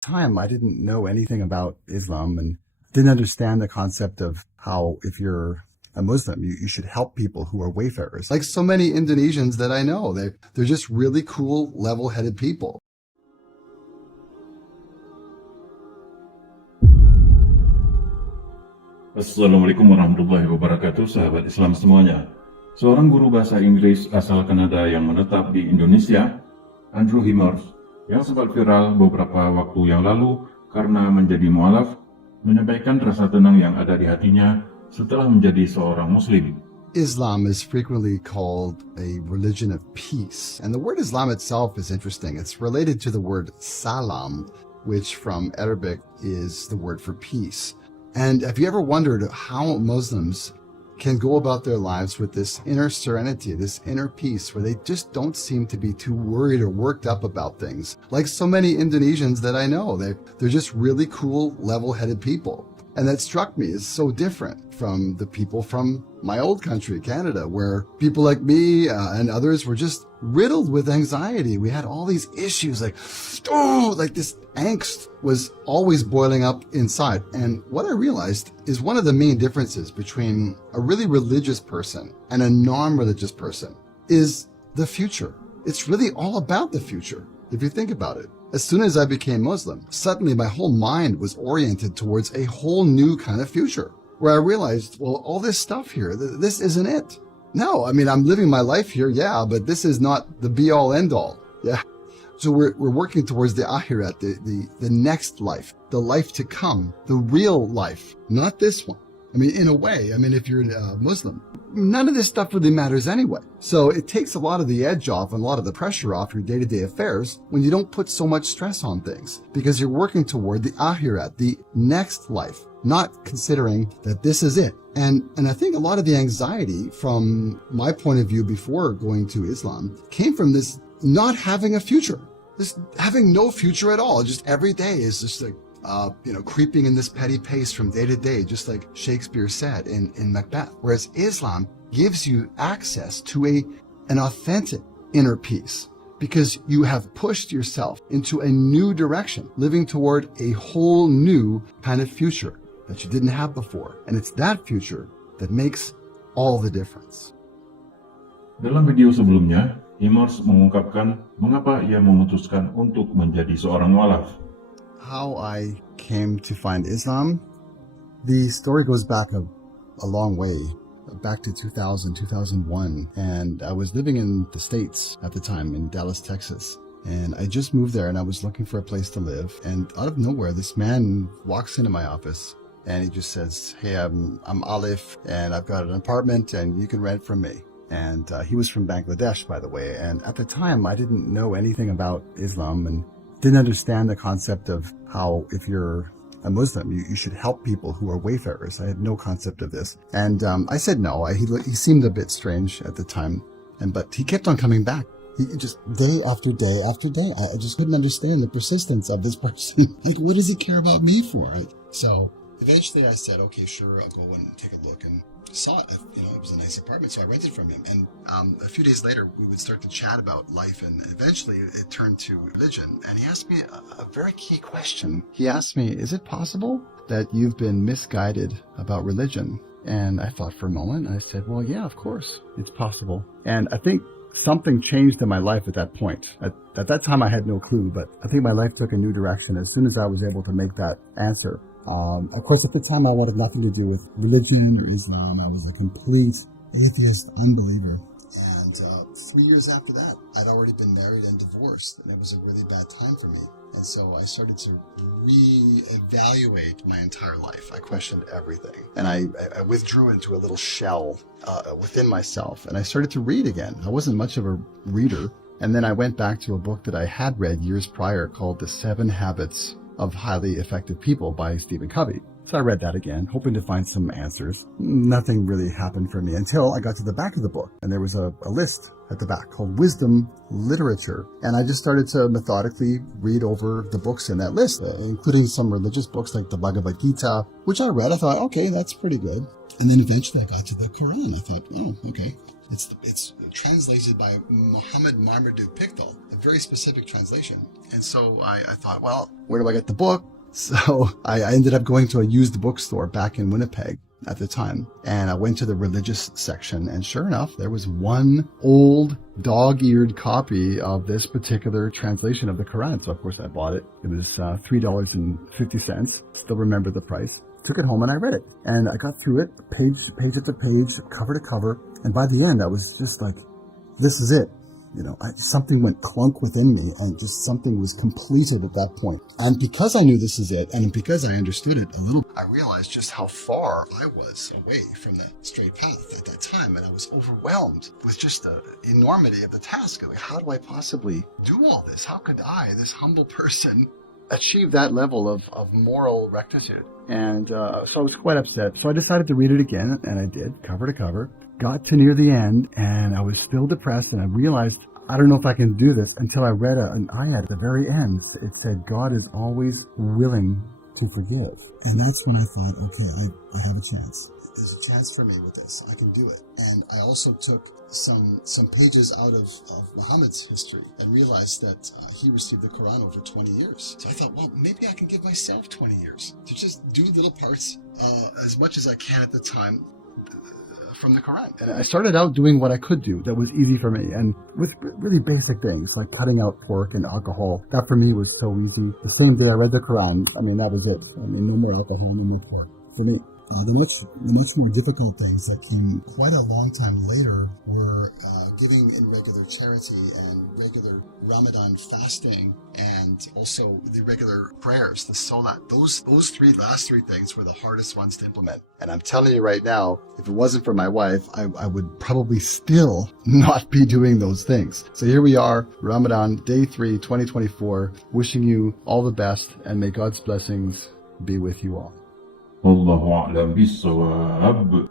Time I didn't know anything about Islam and didn't understand the concept of how if you're a Muslim, you should help people who are wayfarers. Like so many Indonesians that I know, they're just really cool, level-headed people. Assalamualaikum warahmatullahi wabarakatuh, sahabat Islam semuanya. Seorang guru bahasa Inggris asal Kanada yang menetap di Indonesia, Andrew Himmers, yang sempat viral beberapa waktu yang lalu karena menjadi mualaf, menyampaikan rasa tenang yang ada di hatinya setelah menjadi seorang Muslim. Islam is frequently called a religion of peace, and the word Islam itself is interesting. It's related to the word salam, which from Arabic is the word for peace. And have you ever wondered how Muslims can go about their lives with this inner serenity, this inner peace, where they just don't seem to be too worried or worked up about things? Like so many Indonesians that I know, they're just really cool, level-headed people. And that struck me as so different from the people from my old country, Canada, where people like me and others were just riddled with anxiety. We had all these issues like this angst was always boiling up inside. And what I realized is one of the main differences between a really religious person and a non-religious person is the future. It's really all about the future, if you think about it. As soon as I became Muslim, suddenly my whole mind was oriented towards a whole new kind of future, where I realized, well, all this stuff here, this isn't it. No, I mean, I'm living my life here, yeah, but this is not the be-all, end-all. Yeah. So we're working towards the akhirat, the next life, the life to come, the real life, not this one. I mean, in a way, if you're a Muslim, none of this stuff really matters anyway. So it takes a lot of the edge off and a lot of the pressure off your day-to-day affairs when you don't put so much stress on things, because you're working toward the akhirat, the next life, not considering that this is it. And I think a lot of the anxiety from my point of view before going to Islam came from this not having a future, this having no future at all. Just every day is just like, creeping in this petty pace from day to day, just like Shakespeare said in Macbeth. Whereas Islam gives you access to an authentic inner peace, because you have pushed yourself into a new direction, living toward a whole new kind of future that you didn't have before. And it's that future that makes all the difference. Dalam video sebelumnya, Himmers mengungkapkan mengapa ia memutuskan untuk menjadi seorang mualaf. How I came to find Islam, the story goes back a long way, back to 2000, 2001. And I was living in the States at the time in Dallas, Texas. And I just moved there and I was looking for a place to live. And out of nowhere, this man walks into my office and he just says, "Hey, I'm Alif and I've got an apartment and you can rent from me." And he was from Bangladesh, by the way. And at the time, I didn't know anything about Islam and didn't understand the concept of how if you're a Muslim, you should help people who are wayfarers. I had no concept of this. And I said no. He seemed a bit strange at the time, but he kept on coming back. He just day after day after day. I just couldn't understand the persistence of this person. Like, what does he care about me for? So eventually I said, okay, sure, I'll go and take a look, and saw it. It was a nice apartment, so I rented from him. And a few days later, we would start to chat about life, and eventually it turned to religion. And he asked me a very key question. He asked me, "Is it possible that you've been misguided about religion?" And I thought for a moment, and I said, "Well, yeah, of course, it's possible." And I think something changed in my life at that point. At that time, I had no clue, but I think my life took a new direction as soon as I was able to make that answer. Of course, at the time, I wanted nothing to do with religion or Islam. I was a complete atheist unbeliever. And 3 years after that, I'd already been married and divorced, and it was a really bad time for me. And so I started to re-evaluate my entire life. I questioned everything. And I withdrew into a little shell within myself, and I started to read again. I wasn't much of a reader. And then I went back to a book that I had read years prior called The 7 Habits of Highly Effective People by Stephen Covey. So I read that again, hoping to find some answers. Nothing really happened for me until I got to the back of the book, and there was a list at the back called Wisdom Literature. And I just started to methodically read over the books in that list, including some religious books like the Bhagavad Gita, which I read. I thought, okay, that's pretty good. And then eventually I got to the Quran. I thought, oh, okay. It's translated by Muhammad Marmaduke Pickthall, a very specific translation. And so I thought, well, where do I get the book? So I ended up going to a used bookstore back in Winnipeg at the time, and I went to the religious section, and sure enough, there was one old dog-eared copy of this particular translation of the Quran. So of course I bought it. It was $3.50. Still remember the price. Took it home and I read it, and I got through it page after page, cover to cover, and by the end I was just like, this is it. Something went clunk within me, and just something was completed at that point. And because I knew this is it, and because I understood it a little, I realized just how far I was away from the straight path at that time, and I was overwhelmed with just the enormity of the task. Like, how do I possibly do all this? How could I, this humble person, achieve that level of moral rectitude? And so I was quite upset. So I decided to read it again, and I did, cover to cover. Got to near the end, and I was still depressed, and I realized, I don't know if I can do this, until I read an ayat at the very end. It said, God is always willing to forgive. And that's when I thought, okay, I have a chance. There's a chance for me with this. I can do it. And I also took some pages out of Muhammad's history and realized that he received the Quran over 20 years. So I thought, well, maybe I can give myself 20 years to just do little parts as much as I can at the time from the Quran. And I started out doing what I could do that was easy for me, and with really basic things like cutting out pork and alcohol. That for me was so easy. The same day I read the Quran, that was it. No more alcohol, no more pork for me. The much more difficult things that came quite a long time later were giving in regular charity and regular Ramadan fasting, and also the regular prayers, the salat. Those last three things were the hardest ones to implement. And I'm telling you right now, if it wasn't for my wife, I would probably still not be doing those things. So here we are, Ramadan, day 3, 2024, wishing you all the best, and may God's blessings be with you all. Wallahu a'lam bissawab.